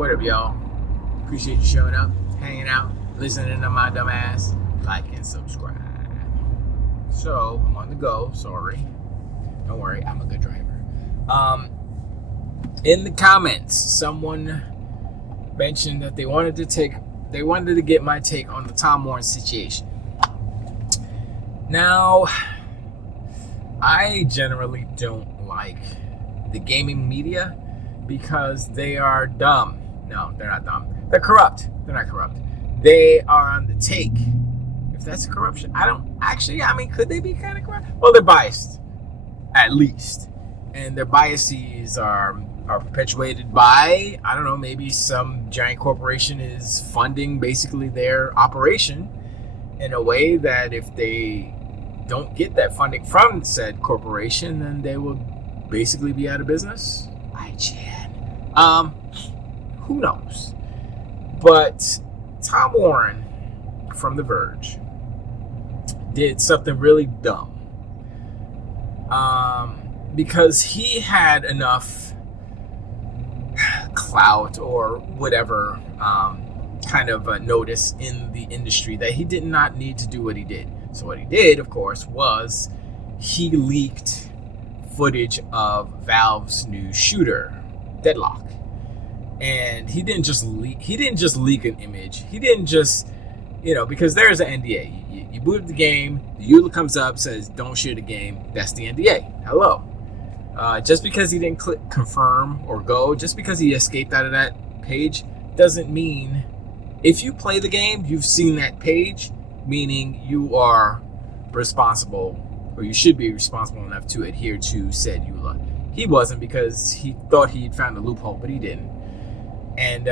What up, y'all? Appreciate you showing up, hanging out, listening to my dumb ass. Like and subscribe. So, I'm on the go. Sorry. Don't worry, I'm a good driver. In the comments, someone mentioned that they wanted to get my take on the Tom Warren situation. Now, I generally don't like the gaming media because they are dumb. No, they're not dumb. They're corrupt. They're not corrupt. They are on the take. If that's corruption, could they be kind of corrupt? Well, they're biased, at least. And their biases are perpetuated by, I don't know, maybe some giant corporation is funding basically their operation in a way that if they don't get that funding from said corporation, then they will basically be out of business. Who knows? But Tom Warren from The Verge did something really dumb. Because he had enough clout or whatever kind of notice in the industry that he did not need to do what he did. So what he did, of course, was he leaked footage of Valve's new shooter, Deadlock. And he didn't just leak an image. He didn't just, because there's an NDA. You boot up the game, the user comes up, says, don't share the game. That's the NDA. Hello. Just because he didn't click confirm or go, just because he escaped out of that page, doesn't mean if you play the game, you've seen that page, meaning you are responsible, or you should be responsible enough to adhere to said EULA. He wasn't, because he thought he'd found a loophole, but he didn't. And,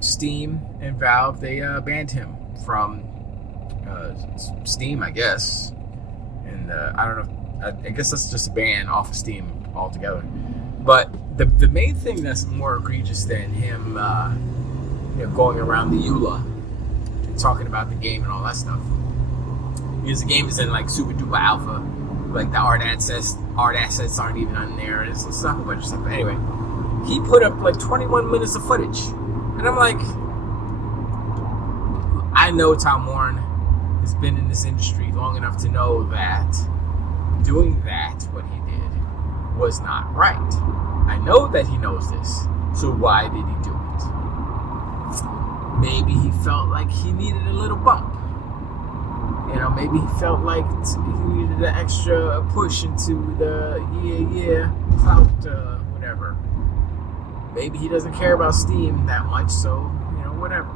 Steam and Valve, they banned him from Steam, I guess. And I don't know, I guess that's just a ban off of Steam altogether. But the main thing that's more egregious than him going around the EULA and talking about the game and all that stuff, because the game is in like super duper alpha, like the art assets aren't even on there, and it's not a bunch of stuff. But anyway, he put up like 21 minutes of footage, and I'm like, I know Tom Warren has been in this industry long enough to know that doing that, what he did, was not right. I know that he knows this, so why did he do it? Maybe he felt like he needed a little bump. Maybe he felt like he needed an extra push into the clout, whatever. Maybe he doesn't care about Steam that much, so, whatever.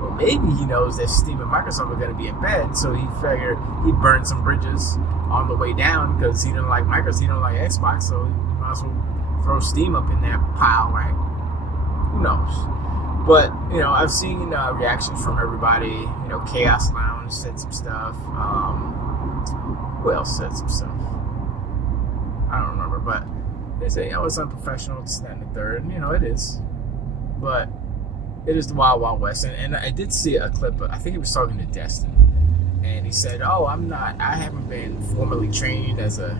Or maybe he knows that Steam and Microsoft are going to be in bed, so he figured he'd burn some bridges on the way down because he didn't like Microsoft, he don't like Xbox, so he might as well throw Steam up in that pile, right? Who knows? But, I've seen reactions from everybody. Chaos Lounge said some stuff. Who else said some stuff? I don't remember, but they say, it's unprofessional, it's that and the third. It is. But it is the Wild Wild West. And I did see a clip, but I think he was talking to Destin. And he said, I haven't been formally trained as a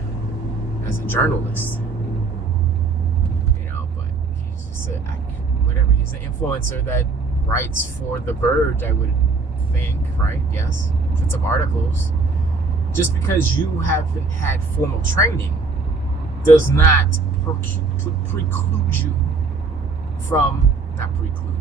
journalist. But he's just whatever. He's an influencer that writes for The Verge, I would think, right? Yes. Puts up articles. Just because you haven't had formal training does not preclude you from, not preclude,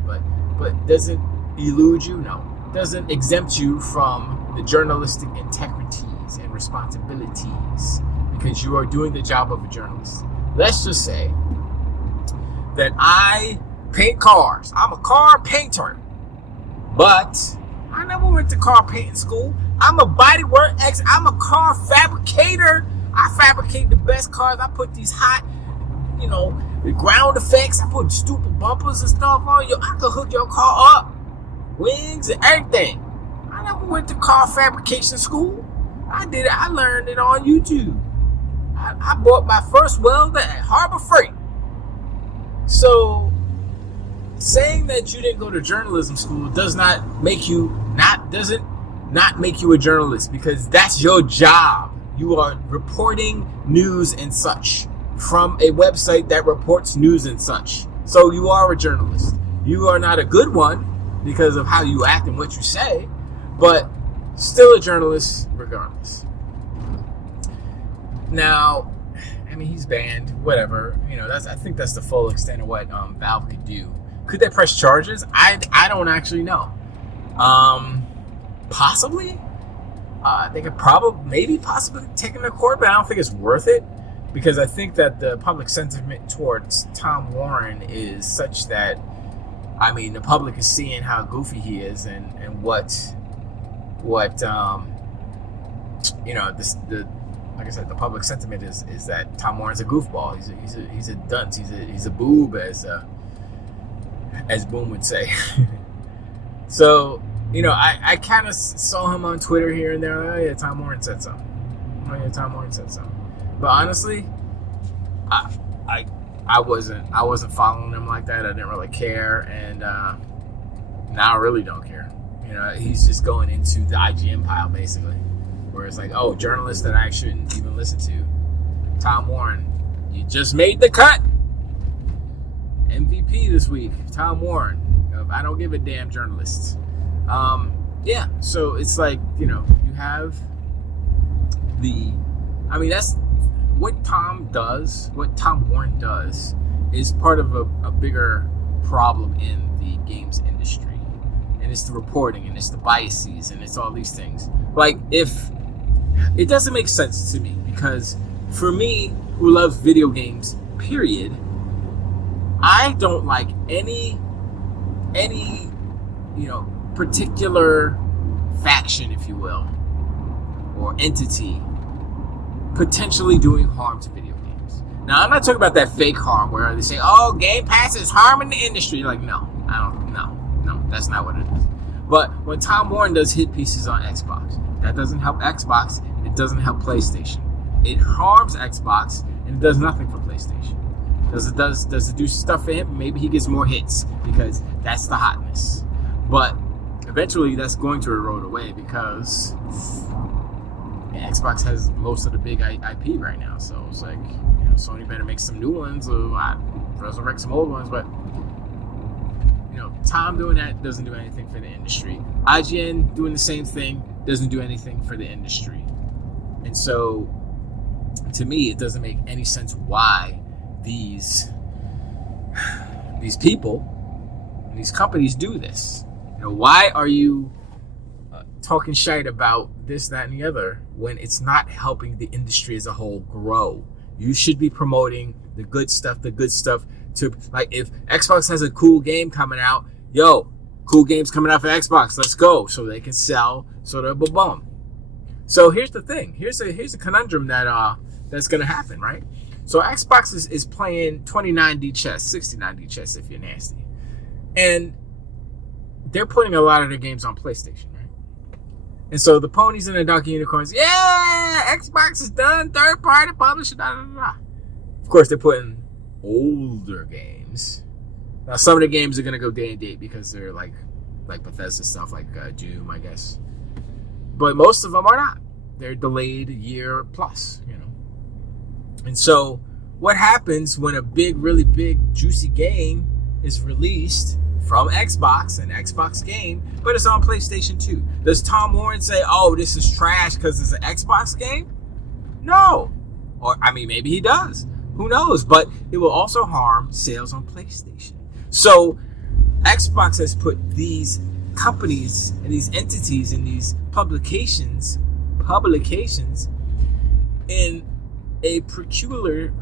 but doesn't elude you, no. Doesn't exempt you from the journalistic integrities and responsibilities because you are doing the job of a journalist. Let's just say that I paint cars. I'm a car painter, but I never went to car painting school. I'm a bodywork expert. I'm a car fabricator. I fabricate the best cars. I put these hot, the ground effects. I put stupid bumpers and stuff on you. I could hook your car up, wings and everything. I never went to car fabrication school. I did it. I learned it on YouTube. I bought my first welder at Harbor Freight. So, saying that you didn't go to journalism school does not make you a journalist, because that's your job. You are reporting news and such from a website that reports news and such. So you are a journalist. You are not a good one because of how you act and what you say, but still a journalist regardless. Now, I mean, he's banned, whatever. I think that's the full extent of what Valve could do. Could they press charges? I don't actually know. Possibly. They could possibly take him to court, but I don't think it's worth it, because I think that the public sentiment towards Tom Warren is such that, I mean, the public is seeing how goofy he is and what like I said, the public sentiment is that Tom Warren's a goofball. He's a dunce. He's a boob, as Boom would say. So, I kind of saw him on Twitter here and there. Oh yeah, Tom Warren said something. But honestly, I wasn't following him like that. I didn't really care, and now I really don't care. He's just going into the IGN pile basically, where it's like, oh, journalists that I shouldn't even listen to. Tom Warren, you just made the cut. MVP this week, Tom Warren. I don't give a damn, journalists. Yeah, so it's like, you have that's what Tom Warren does is part of a bigger problem in the games industry. And it's the reporting, and it's the biases, and it's all these things. Like, if it doesn't make sense to me, because for me, who loves video games, period, I don't like any particular faction, if you will, or entity potentially doing harm to video games. Now, I'm not talking about that fake harm where they say, oh, Game Pass is harming the industry. Like, no, that's not what it is. But when Tom Warren does hit pieces on Xbox, that doesn't help Xbox, and it doesn't help PlayStation. It harms Xbox, and it does nothing for PlayStation. Does it do stuff for him? Maybe he gets more hits because that's the hotness. But eventually that's going to erode away because Xbox has most of the big IP right now. So it's like, Sony better make some new ones or resurrect some old ones. But, Tom doing that doesn't do anything for the industry. IGN doing the same thing doesn't do anything for the industry. And so, to me, it doesn't make any sense why these people, these companies do this. Why are you talking shite about this, that, and the other when it's not helping the industry as a whole grow? You should be promoting the good stuff to, like, if Xbox has a cool game coming out, cool games coming out for Xbox, let's go, so they can sell, so they'll boom. So here's the thing. Here's a conundrum that's gonna happen, right? So Xbox is playing 29D chess, 69D chess if you're nasty. And they're putting a lot of their games on PlayStation, right? And so the ponies and the donkey unicorns, yeah, Xbox is done, third party publisher, Of course, they're putting older games. Now, some of the games are going to go day and date because they're like Bethesda stuff, like Doom, I guess. But most of them are not. They're delayed a year plus, And so what happens when a really big, juicy game is released from Xbox, an Xbox game, but it's on PlayStation 2? Does Tom Warren say, oh, this is trash because it's an Xbox game? No. Or, maybe he does. Who knows? But it will also harm sales on PlayStation. So Xbox has put these companies and these entities and these publications in a peculiar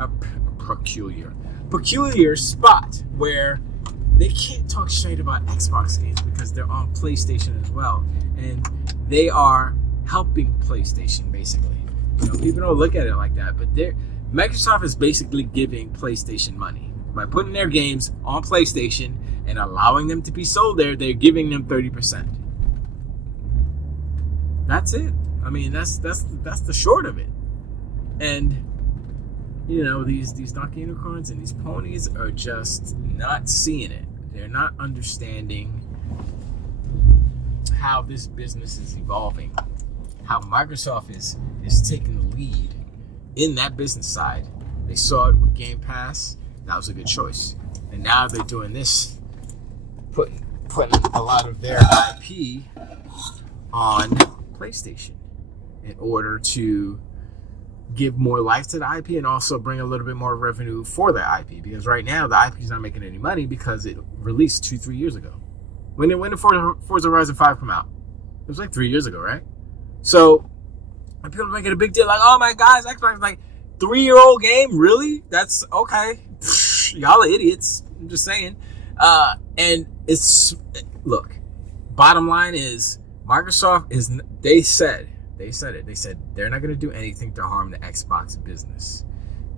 spot where they can't talk straight about Xbox games because they're on PlayStation as well, and they are helping PlayStation basically. People don't look at it like that, but Microsoft is basically giving PlayStation money by putting their games on PlayStation and allowing them to be sold there. They're giving them 30%. That's it. That's the short of it. And these donkey unicorns and these ponies are just not seeing it. They're not understanding how this business is evolving, how Microsoft is taking the lead in that business side. They saw it with Game Pass. That was a good choice. And now they're doing this, putting a lot of their IP on PlayStation in order to give more life to the IP and also bring a little bit more revenue for the IP. Because right now the IP is not making any money because it released 2-3 years ago. When did Forza Horizon 5 come out? It was like 3 years ago, right? So and people are making a big deal like, oh my God, Xbox is like 3-year-old game? Really? That's okay. Y'all are idiots. I'm just saying. And it's, look, bottom line is Microsoft is, they said they're not going to do anything to harm the Xbox business.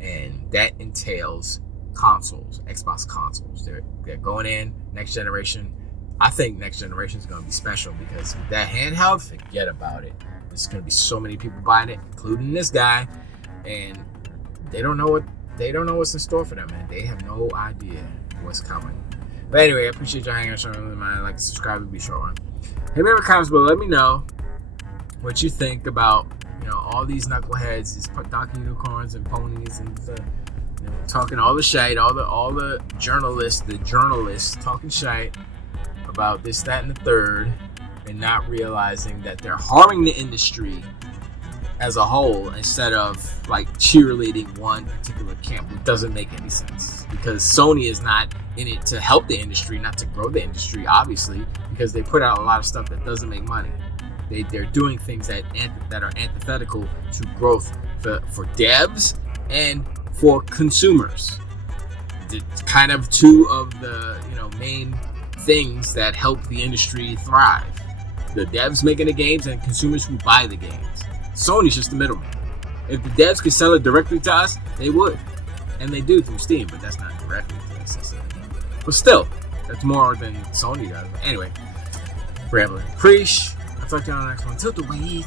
And that entails consoles, Xbox consoles. They're going in next generation. I think next generation is going to be special because with that handheld, forget about it. There's going to be so many people buying it, including this guy, and they don't know what's in store for them, man. They have no idea what's coming. But anyway, I appreciate y'all hanging out. Like to subscribe and be sure one. Hey, leave a comments below. Let me know what you think about all these knuckleheads, these donkey unicorns and ponies, and talking all the shite, all the journalists talking shite about this, that, and the third, and not realizing that they're harming the industry as a whole instead of like cheerleading one particular camp, which doesn't make any sense because Sony is not in it to help the industry, not to grow the industry, obviously, because they put out a lot of stuff that doesn't make money. They're doing things that are antithetical to growth for devs and for consumers. It's kind of two of the main things that help the industry thrive. The devs making the games and consumers who buy the games. Sony's just the middleman. If the devs could sell it directly to us, they would. And they do through Steam, but that's not directly to us. But still, that's more than Sony does. But anyway, rambling. I'll talk to you on the next one. Till the wait.